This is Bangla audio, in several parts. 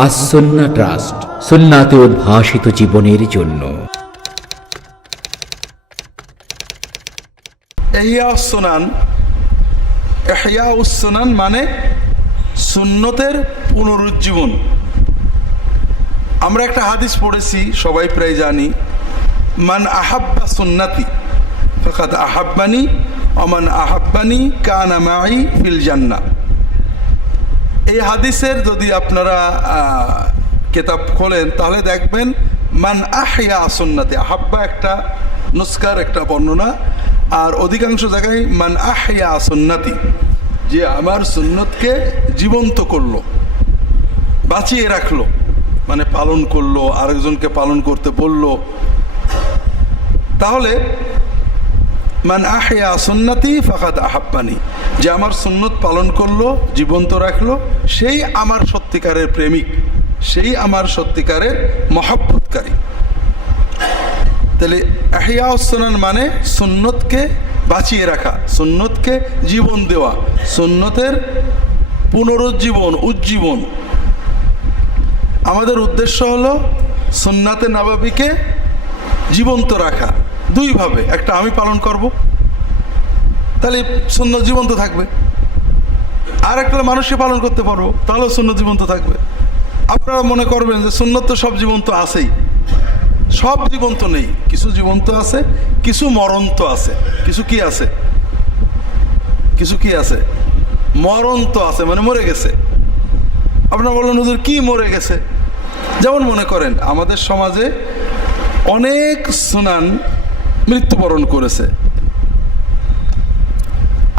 আসন্না ট্রাস্ট, সুন্নাতে উদ্ভাসিত জীবনের জন্য। ইহইয়াউস সুনান মানে সুন্নতের পুনরুজ্জীবন। আমরা একটা হাদিস পড়েছি, সবাই প্রায় জানি, মান আহাব্বা সুন্নতি ফাকাদ আহাব্বানি ওয়া মান আহাব্বানি কানা মাই ফিল জান্নাহ। এই হাদিসের যদি আপনারা কিতাব খোলেন তাহলে দেখবেন মান আহইয়া সুন্নতি, আহাব্বা একটা নুসকার একটা বর্ণনা, আর অধিকাংশ জায়গায় মান আহইয়া সুন্নতি, যে আমার সুন্নতকে জীবন্ত করলো, বাঁচিয়ে রাখলো, মানে পালন করলো, আরেকজনকে পালন করতে বলল। তাহলে মান আহইয়া সুন্নতি ফাকাদ আহাব্বানি, যে আমার সুন্নত পালন করলো, জীবন্ত রাখলো, সেই আমার সত্যিকারের প্রেমিক, সেই আমার সত্যিকারের মহব্বতকারী। তাহলে ইহইয়াউস সুনান মানে সুন্নতকে বাঁচিয়ে রাখা, সুন্নতকে জীবন দেওয়া, সুন্নতের পুনরুজ্জীবন, উজ্জীবন। আমাদের উদ্দেশ্য হলো সুন্নাতে নববীকে জীবন্ত রাখা দুইভাবে। একটা আমি পালন করব, তাহলে সুন্নত জীবন্ত থাকবে, আর একটা মানুষকে পালন করতে পারবো, তাহলেও সুন্নত জীবন্ত থাকবে। আপনারা মনে করবেন যে সুন্নত তো সব জীবন্ত আছেই। সব জীবন্ত নেই, কিছু জীবন্ত আছে, কিছু মরন্ত আছে। কিছু কি আছে? কিছু কি আছে? মরন্ত আছে, মানে মরে গেছে। আপনারা বললেন হুজুর কি মরে গেছে? যেমন মনে করেন আমাদের সমাজে অনেক সুনান মৃত্যুবরণ করেছে।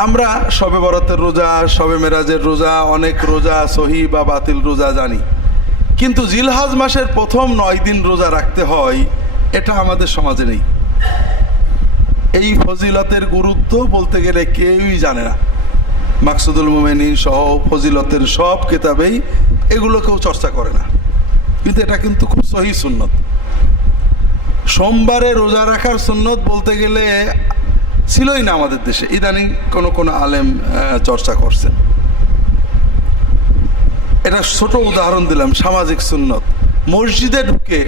আমরা শবে বরাতের রোজা, শবে মেরাজের রোজা, অনেক রোজা সহি বা বাতিল রোজা জানি, কিন্তু জিলহজ মাসের প্রথম 9 দিন রোজা রাখতে হয়, এটা আমাদের সমাজে নেই। এই ফজিলতের গুরুত্ব বলতে গেলে কেউই জানে না। মাকসুদুল মোমেনিন সহ ফজিলতের সব কিতাবেই এগুলো কেউ চর্চা করে না, কিন্তু এটা কিন্তু খুব সহি সুন্নত। সোমবারে রোজা রাখার সুন্নত বলতে গেলে ছিলই না আমাদের দেশে, ইদানিং কোন আলেম চর্চা করছেন। এটা ছোট উদাহরণ দিলাম, সামাজিক সুন্নত। মসজিদে ঢুকে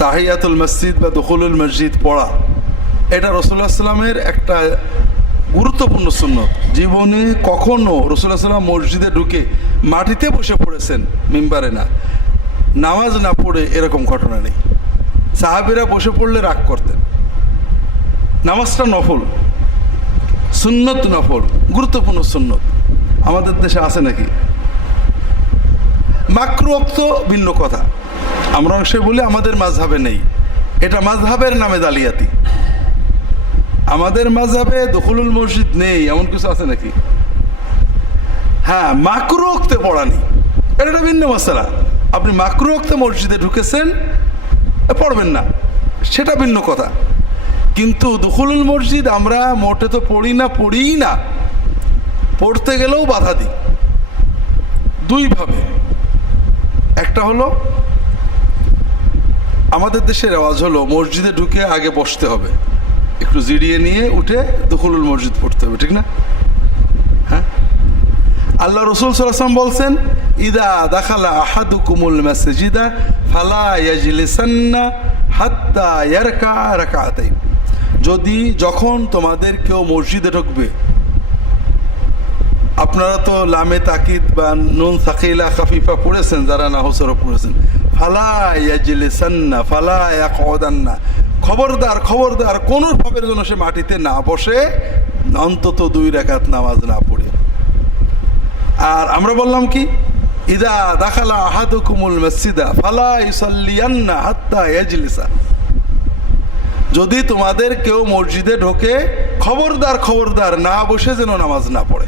তাহিয়াতুল মসজিদ বা দুখুলুল মসজিদ পড়া, এটা রাসূলুল্লাহ সাল্লামের একটা গুরুত্বপূর্ণ সুন্নত। জীবনে কখনো রাসূলুল্লাহ সাল্লাম মসজিদে ঢুকে মাটিতে বসে পড়েছেন, মিম্বারে না, নামাজ না পড়ে, এরকম ঘটনা নেই। সাহাবীরা বসে পড়লে রাগ করতেন। নামাজটা নফল, সুন্নত নফল, গুরুত্বপূর্ণ সুন্নত। আমাদের দেশে আছে নাকি? মাকরুহ তো ভিন্ন কথা, আমরা অংশে বলি আমাদের মাযহাবে নেই, এটা মাযহাবের নামে জালিয়াতি। আমাদের মাযহাবে দুখুলুল মসজিদ নেই, এমন কিছু আছে নাকি? হ্যাঁ, মাকরুহতে পড়া নেই, এটা ভিন্ন মাসআলা। আপনি মাকরুহতে মসজিদে ঢুকেছেন, পড়বেন না, সেটা ভিন্ন কথা। কিন্তু দুখুলুল মসজিদ আমরা মোটে তো পড়িই না, পড়তে গেলেও বাধা দিই দুইভাবে। একটা হলো আমাদের দেশের রেওয়াজ হলো মসজিদে ঢুকে আগে বসতে হবে, একটু জিরিয়ে নিয়ে উঠে দুখুলুল মসজিদ পড়তে হবে, ঠিক না? হ্যাঁ, আল্লাহ রাসূল সাল্লাল্লাহু আলাইহি ওয়াসাল্লাম বলছেন, ইদা দাখালা আহাদুকুমুল মাসজিদা ফালা ইয়াজলিসান্না হাত্তা ইয়ারকা রাকাতাইন। যখন তোমাদের কেউ মসজিদে ঢুকবে, আপনারা তো লামে তাকিদ বা নুন সাকিলা খাফিফা পড়েছেন, যারা নাহসরও পড়েছেন। ফালা ইয়াজলিসান্না ফালা ইয়াকউদান্না, খবরদার কোনোভাবে যেন সে মাটিতে না বসে, অন্তত 2 রাকাত নামাজ না পড়ে। আর আমরা বললাম কি, ইদা দাখালা আহাদুকুমুল মসজিদা ফালা ইউসাল্লিয়ান্না হাত্তা ইয়াজলিসা। যদি তোমাদের কেউ মসজিদে ঢোকে, খবরদার না বসে যেন নামাজ না পড়ে।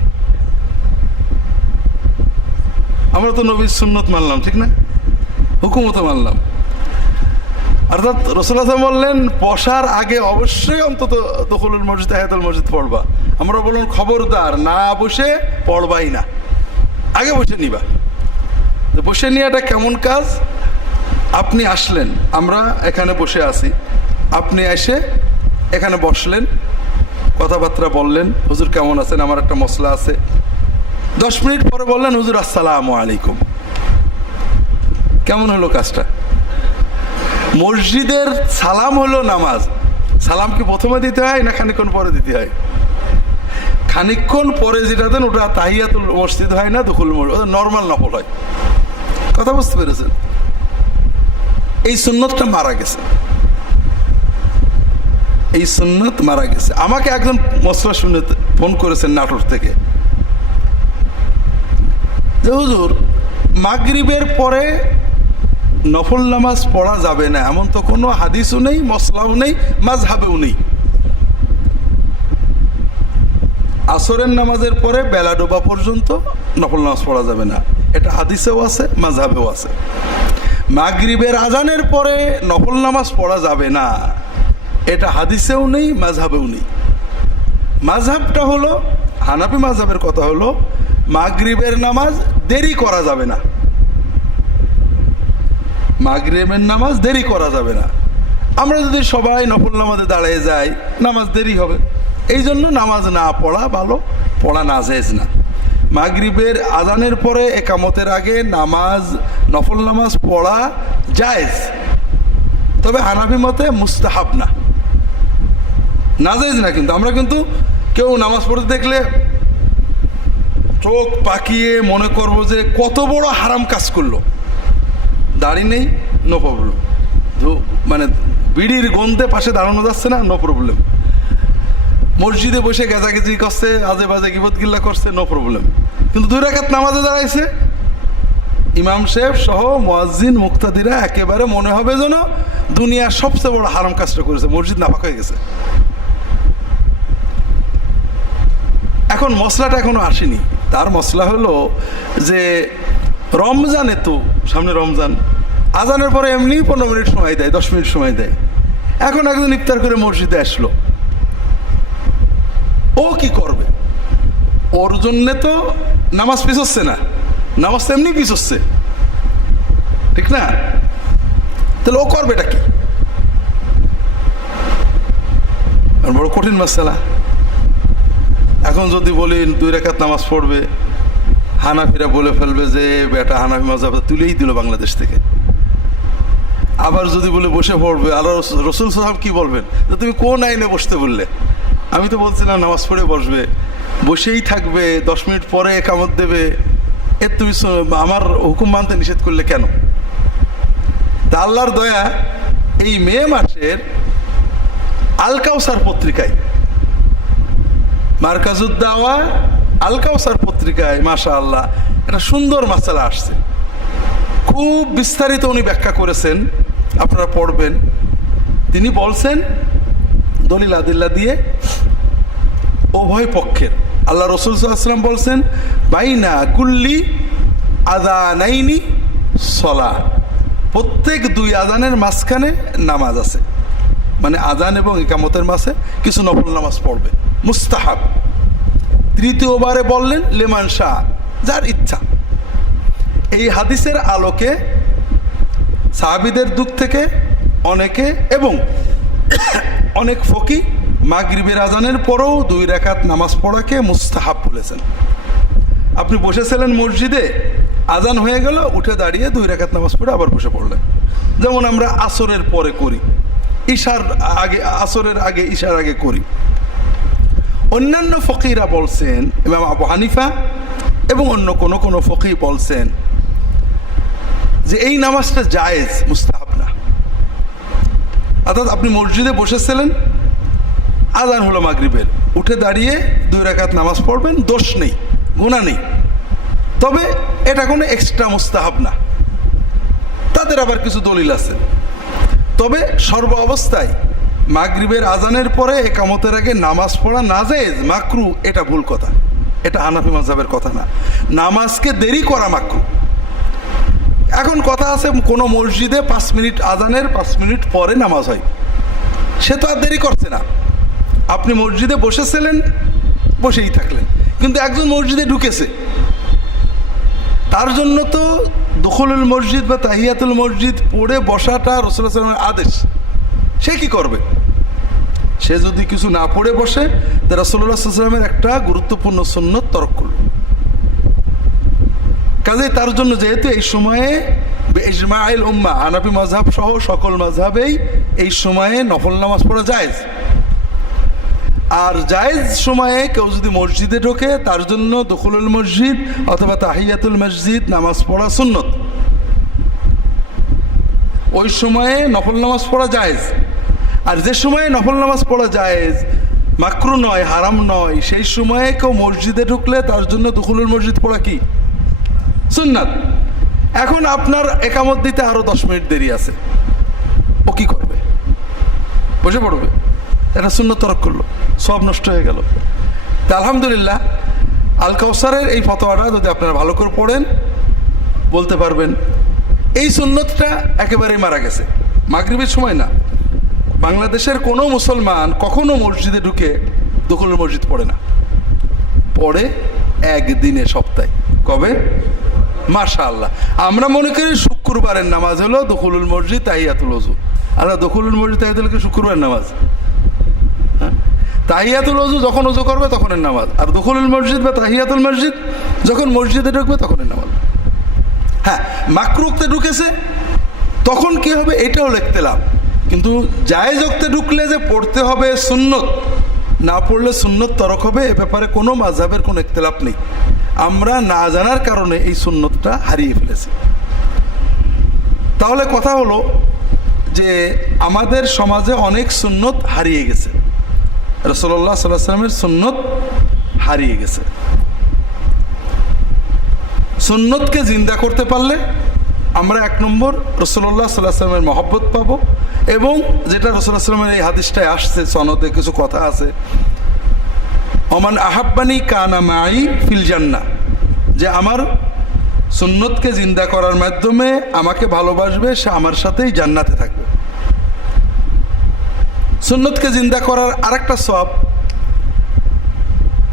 আমরা তো নবীর সুন্নত মানলাম, ঠিক না? হুকুমত মানলাম। অর্থাৎ রাসূলুল্লাহ সাল্লাল্লাহু আলাইহি ওয়াসাল্লাম বললেন বসার আগে অবশ্যই অন্তত দুখুলুল মসজিদ, তাহিয়াতুল মসজিদ পড়বা। আমরা বললাম খবরদার না বসে পড়বাই না, আগে বসে নিবা। বসে নেওয়াটা কেমন কাজ? আপনি আসলেন, আমরা এখানে বসে আছি, আপনি এসে এখানে বসলেন, কথাবার্তা বললেন, হুজুর কেমন আছেন, আমার একটা মসলা আছে, 10 মিনিট পরে বললেন হুজুর আসসালামু আলাইকুম। কেমন হলো কাজটা? মসজিদের সালাম হলো নামাজ। সালাম কি প্রথমে দিতে হয় না খানিকক্ষণ পরে দিতে হয়? খানিকক্ষণ পরে যেটা দেন ওটা তাহিয়াতুল মসজিদ হয় না, দুখুল মসজিদ, নর্মাল নফল হয়। কথা বুঝতে পেরেছেন? এই সুন্নতটা মারা গেছে, এই সুন্নত মারা গেছে। আমাকে একজন মশলা শুনে ফোন করেছেন নাটোর থেকে, যে হুজুর মাগরিবের পরে নফল নামাজ পড়া যাবে না, এমন তো কোনো হাদিসও নেই, মশলাও নেই, মাযহাবেও নেই। আসরের নামাজের পরে বেলা ডোবা পর্যন্ত নফল নামাজ পড়া যাবে না, এটা হাদিসেও আছে, মাযহাবেও আছে। মাগরিবের আজানের পরে নফল নামাজ পড়া যাবে না, এটা হাদিসেও নেই, মাযহাবেও নেই। মাযহাবটা হলো, হানাফি মাযহাবের কথা হলো, মাগরিবের নামাজ দেরি করা যাবে না, মাগরিবের নামাজ দেরি করা যাবে না। আমরা যদি সবাই নফল নামাজে দাঁড়িয়ে যাই, নামাজ দেরি হবে। এই জন্য নামাজ না পড়া ভালো, পড়া নাজেজ না। মাগরিবের আজানের পরে একামতের আগে নামাজ, নফল নামাজ পড়া জায়েজ, তবে হানাফি মতে মুস্তাহাব না, নাজেজ না। কিন্তু আমরা কিন্তু কেউ নামাজ পড়তে দেখলে চোখ পাকিয়ে মনে করবো যে কত বড় হারাম কাজ করলো। দাড়ি নেই, নো প্রবলেম, মানে বিড়ির গন্ধে পাশে দাঁড়ানো যাচ্ছে না, নো প্রবলেম। মসজিদে বসে গেজাগেজি করছে, আজে বাজে গিবত গিল্লা করছে, নো প্রবলেম। কিন্তু 2 রাকাত নামাজে দাঁড়াইছে, ইমাম সাহেব সহ মুয়াজ্জিন মুক্তাদিরা একেবারে মনে হবে যেন দুনিয়ার সবচেয়ে বড় হারাম কাজটা করেছে, মসজিদ নাপাক হয়ে গেছে। এখন মশলাটা এখনো আসেনি। তার মশলা হলো যে রমজানে, তো সামনে রমজান, আজানের পরে এমনি 15 মিনিট সময় দেয়, 10 মিনিট সময় দেয়। এখন একজন ইফতার করে মসজিদে আসলো, ও কি করবে? ওর জন্যে তো নামাজ পিছোচ্ছে না, নামাজ তো এমনি পিছোচ্ছে, ঠিক না? তাহলে ও করবেটা কি? বড় কঠিন মাসআলা। এখন যদি বলি 2 রাকাত নামাজ পড়বে, হানাফিরা বলে ফেলবে যে বেটা হানাফি মাযহাব তুলেই দিল বাংলাদেশ থেকে। আবার যদি বলে বসে পড়বে, আল্লাহ রসুল সাহেব কি বলবেন যে তুমি কোন আইনে বসতে বললে? আমি তো বলছিলাম নামাজ পড়ে বসবে, বসেই থাকবে, 10 মিনিট পরে একামত দেবে, এর তুমি আমার হুকুম মানতে নিষেধ করলে কেন? তা আল্লাহর দয়া, এই মে মাসের আল কাউসার পত্রিকায়, মারকাজুদ দাওয়া আল কাউসার পত্রিকায় মাশাআল্লাহ একটা সুন্দর মাসালা আসছে, খুব বিস্তারিত উনি ব্যাখ্যা করেছেন, আপনারা পড়বেন। তিনি বলছেন দলিল আদিল্লা দিয়ে উভয় পক্ষের, আল্লাহ রসুল সাল্লাল্লাহু আলাইহি ওয়াসাল্লাম বলছেন বাইনা কুল্লি আযানাইনি সলাহ, প্রত্যেক 2 আজানের মাঝখানে নামাজ আছে, মানে আজান এবং ইকামতের মাঝে কিছু নফল নামাজ পড়বে, মুস্তাহাব। তৃতীয়বারে বললেন লিমান শাহ, যার ইচ্ছা। এই হাদিসের আলোকে সাহাবীদের যুগ থেকে অনেকে এবং অনেক ফকি মাগরিবের আজানের পরেও 2 রাকাত নামাজ পড়াকে মুস্তাহাব বলেছেন। আপনি বসেছিলেন মসজিদে, আজান হয়ে গেল, উঠে দাঁড়িয়ে 2 রাকাত নামাজ পড়ে আবার বসে পড়লেন, যেমন আমরা আসরের পরে করি, ইশার আগে, আসরের আগে, ইশার আগে করি। অন্যান্য ফকিরা বলছেন, ইমাম আবু হানিফা এবং অন্য কোন ফকি বলছেন যে এই নামাজটা জায়েজ, মুস্তাহাব না। অর্থাৎ আপনি মসজিদে বসেছিলেন, আজান হলো মাগরিবের, উঠে দাঁড়িয়ে 2 রাকাত নামাজ পড়বেন, দোষ নেই, গুনাহ নেই, তবে এটা কোনো এক্সট্রা মুস্তাহাব না। তাদের আবার কিছু দলিল আছে। তবে সর্ব অবস্থায় মাগরিবের আজানের পরে একামতের আগে নামাজ পড়া নাজেজ, মাকরু, এটা ভুল কথা, এটা হানাফি মাযহাবের কথা না। নামাজকে দেরি করা মাকরু। এখন কথা আছে, কোনো মসজিদে 5 মিনিট আজানের 5 মিনিট পরে নামাজ হয়, সে তো আর দেরি করছে না। আপনি মসজিদে বসেছিলেন, বসেই থাকলেন, কিন্তু একজন মসজিদে ঢুকেছে, তার জন্য তো দুখুলুল মসজিদ বা তাহিয়াতুল মসজিদ পড়ে বসাটা রাসূলুল্লাহ সাল্লাল্লাহু আলাইহি ওয়াসাল্লামের আদেশ। সে কি করবে? সে যদি কিছু না পড়ে বসে, তা রাসূলুল্লাহ সাল্লাল্লাহু আলাইহি ওয়াসাল্লামের একটা গুরুত্বপূর্ণ সুন্নত তরক করল। কাজেই তার জন্য যেহেতু এই সময়ে ইজমাইল উম্মাহ হানাফি মাযহাব সহ সকল মাযহাবেই এই সময়ে নফল নামাজ পড়া জায়েজ। আর জায়েজ সময়ে কেউ যদি মসজিদে ঢোকে তার জন্য দুখুলুল মসজিদ অথবা তাহিয়াতুল মসজিদ নামাজ পড়া সুন্নত। ওই সময়ে নফল নামাজ পড়া জায়েজ। আর যে সময়ে নফল নামাজ পড়া জায়েজ, মাকরু নয়, হারাম নয়, সেই সময়ে কেউ মসজিদে ঢুকলে তার জন্য দুখুলুল মসজিদ পড়া কি সুন্নাত। এখন আপনার একামত দিতে আরো 10 মিনিট দেরি আছে, ও কি করবে? বসে পড়বে? এটা সুন্নত তরক করলো, সব নষ্ট হয়ে গেল। তা আলহামদুলিল্লাহ আল কাউসারের এই ফতোয়াটা যদি আপনারা ভালো করে পড়েন বলতে পারবেন এই সুন্নতটা একেবারেই মারা গেছে। মাগরিবের সময় না, বাংলাদেশের কোনো মুসলমান কখনো মসজিদে ঢুকে দুখুলুল মসজিদ পড়ে না, পড়ে একদিনে সপ্তাহে। কবে? মাশাআল্লাহ। আমরা মনে করি শুক্রবারের নামাজ হলো দুখুলুল মসজিদ তাহিয়াতুল ওযু। আর দুখুলুল মসজিদ তাহিয়াতুল কি শুক্রবারের নামাজ? হ্যাঁ, তাহিয়াতুল ওযু যখন ওযু করবে তখনের নামাজ, আর দুখুলুল মসজিদ বা তাহিয়াতুল মসজিদ যখন মসজিদে ঢুকবে তখনের নামাজ। হ্যাঁ, মাকরুহতে ঢুকেছে তখন কি হবে এটাও লিখতেলাম, কিন্তু জায়েজ ওক্তে ঢুকলে যে পড়তে হবে সুন্নত, না পড়লে সুন্নত তরক হবে, এ ব্যাপারে কোনো মাযহাবের কোনো ইখতিলাফ নেই। আমরা না জানার কারণে এই সুন্নতটা হারিয়ে ফেলেছি। তাহলে কথা হলো যে আমাদের সমাজে অনেক সুন্নত হারিয়ে গেছে, রাসূলুল্লাহ সাল্লাল্লাহু আলাইহি ওয়াসাল্লামের সুন্নত হারিয়ে গেছে। সুন্নতকে জিন্দা করতে পারলে আমরা 1 নম্বর রাসূলুল্লাহ সাল্লাল্লাহু আলাইহি ওয়াসাল্লামের মহব্বত পাবো, এবং যেটা রাসূলুল্লাহ সাল্লাল্লাহু আলাইহি ওয়াসাল্লামের এই হাদিসটায় আসছে, সনদে কিছু কথা আছে, ওমান আহাব্বানি কানা মাই ফিল জান্নাহ, যে আমার সুন্নতকে জিন্দা করার মাধ্যমে আমাকে ভালোবাসবে সে আমার সাথেই জান্নাতে থাকবে। সুন্নতকে জিন্দা করার আরেকটা সওয়াব,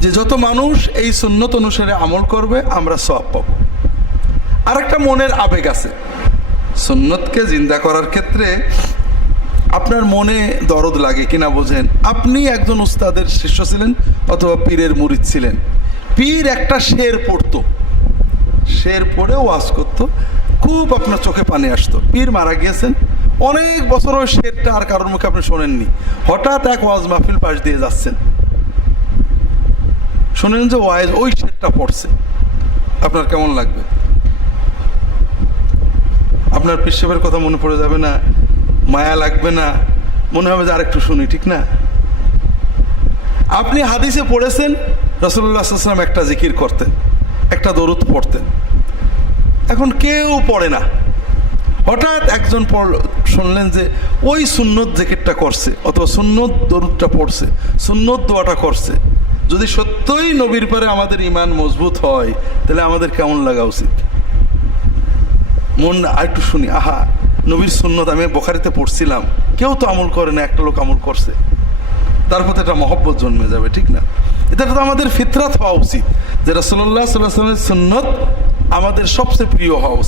যে যত মানুষ এই সুন্নত অনুসারে আমল করবে আমরা সওয়াব পাবো। আরেকটা মনের আবেগ আছে, সুন্নতকে জিন্দা করার ক্ষেত্রে আপনার মনে দরদ লাগে কিনা বোঝেন। আপনি একজন উস্তাদের শিষ্য ছিলেন অথবা পীরের মুরিদ ছিলেন, পীর একটা শের পড়তো, শের পড়ে ওয়াজ করতো, খুব আপনার চোখে পানি আসতো। পীর মারা গিয়েছেন, অনেক বছর ওই শেরটা আর কারোর মুখে আপনি শোনেননি, হঠাৎ এক ওয়াজ মাহফিল পাশ দিয়ে যাচ্ছেন, শোনেন যে ওয়াজ ওই শেরটা পড়ছে, আপনার কেমন লাগবে? আপনার পীর সাহেবের কথা মনে পড়ে যাবে না? মায়া লাগবে না? মনে হবে যে আরেকটু শুনি, ঠিক না? আপনি হাদিসে পড়েছেন রাসূলুল্লাহ সাল্লাল্লাহু আলাইহি ওয়াসাল্লাম একটা জিকির করতেন, একটা দরুদ পড়তেন, এখন কেউ পড়ে না। হঠাৎ একজন শুনলেন যে ওই সুন্নত জিকিরটা করছে অথবা সুন্নত দরুদটা পড়ছে, সুন্নত দোয়াটা করছে। যদি সত্যই নবীর পরে আমাদের ঈমান মজবুত হয় তাহলে আমাদের কেমন লাগা উচিত? মন আরেকটু শুনি, আহা নবীর সুন্নত আমি বুখারীতে পড়ছিলাম, কেউ তো আমল করে না, একটা লোক আমল করছে, তার প্রতি একটা মহব্বত জন্মে যাবে, ঠিক না? এটা তো আমাদের ফিতরাত হওয়া উচিত যে রাসূলুল্লাহ সাল্লাল্লাহু আলাইহি ওয়াসাল্লামের সুন্নত আমাদের সবচেয়ে প্রিয় হওয়া উচিত।